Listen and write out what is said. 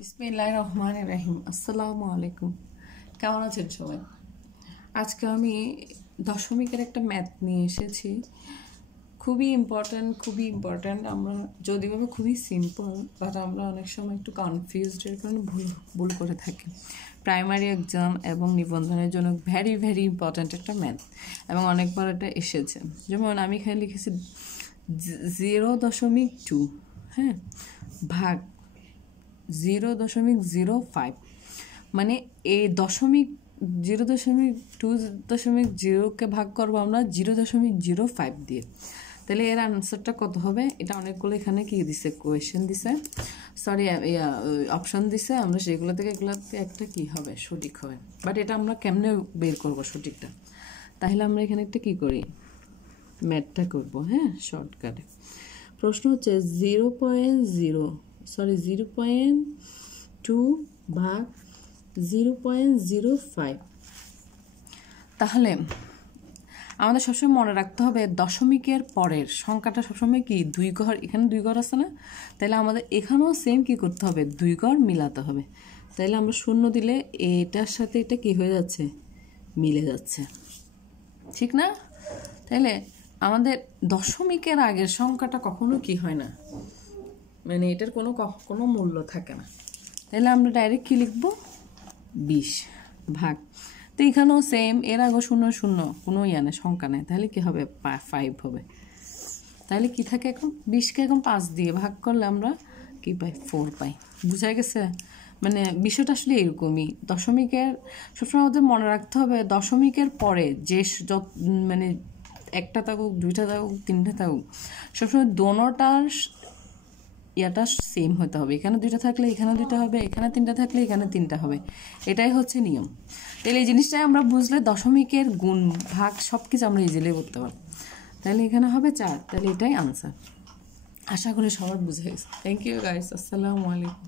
বিসমিল্লাহির রহমানির রহিম। আসসালামু আলাইকুম। কেমন আছেন সবাই? আজকে আমি দশমিকের একটা ম্যাথ নিয়ে এসেছি। খুবই ইম্পর্ট্যান্ট। আমরা যদিও খুবই সিম্পল, বাট আমরা অনেক সময় একটু কনফিউজডের কারণে ভুল করে থাকি। প্রাইমারি এক্সাম এবং নিবন্ধনের জন্য ভেরি ইম্পর্ট্যান্ট একটা ম্যাথ, এবং অনেকবার এটা এসেছে। যেমন আমি এখানে লিখেছি 0.2, হ্যাঁ, ভাগ 0.05, মানে এই দশমিক 0.2.0কে ভাগ করবো আমরা 0.05 দিয়ে। তাহলে এর আনসারটা কত হবে? এটা অনেকগুলো এখানে কি দিছে, কোয়েশ্চেন দিছে, সরি অপশন দিছে। আমরা সেগুলো থেকে এগুলোতে একটা কি হবে, সঠিক হবে। বাট এটা আমরা কেমনে বের করব সঠিকটা? তাহলে আমরা এখানে একটা কি করি, ম্যাথটা করব। হ্যাঁ, শর্টকাটে প্রশ্ন হচ্ছে 0.2 ভাগ 0.05। তাহলে আমাদের সবসময় মনে রাখতে হবে দশমিকের পরের সংখ্যাটা সবসময় কি 2 ঘর। এখানে 2 ঘর আছে না? তাহলে আমাদের এখানেও সেম কি করতে হবে, 2 ঘর মিলাতে হবে। তাহলে আমরা শূন্য দিলে এটার সাথে এটা কি হয়ে যাচ্ছে, মিলে যাচ্ছে, ঠিক না? তাহলে আমাদের দশমিকের আগের সংখ্যাটা কখনো কি হয় না, মানে এটার কোনো মূল্য থাকে না। তাহলে আমরা ডাইরেক্ট কি লিখবো, 20 ভাগ। তো এখানেও সেম, এর আগে 0 কোনো সংখ্যা নেই, তাহলে কি হবে, 5 হবে। তাহলে কি থাকে, এখন 20কে এখন 5 দিয়ে ভাগ করলে আমরা কি পাই, 4 পাই। বুঝা গেছে? মানে বিষয়টা আসলে এরকমই। দশমিকের সবসময় আমাদের মনে রাখতে হবে দশমিকের পরে যে মানে একটা থাকুক, 2টা থাকুক, 3টা থাকুক, সবসময় দোনোটার ইয়াটা সেম হতে হবে। এখানে 2টা থাকলে এখানে 2টা হবে, এখানে 3টা থাকলে এখানে 3টা হবে। এটাই হচ্ছে নিয়ম। তাহলে এই জিনিসটাই আমরা বুঝলে দশমিকের গুণ ভাগ সব কিছু আমরা ইজিলি করতে পারবো। তাহলে এখানে হবে 4। তাহলে এটাই আনসার। আশা করি সবার বুঝে গেছে। Thank you guys. আসসালামু আলাইকুম।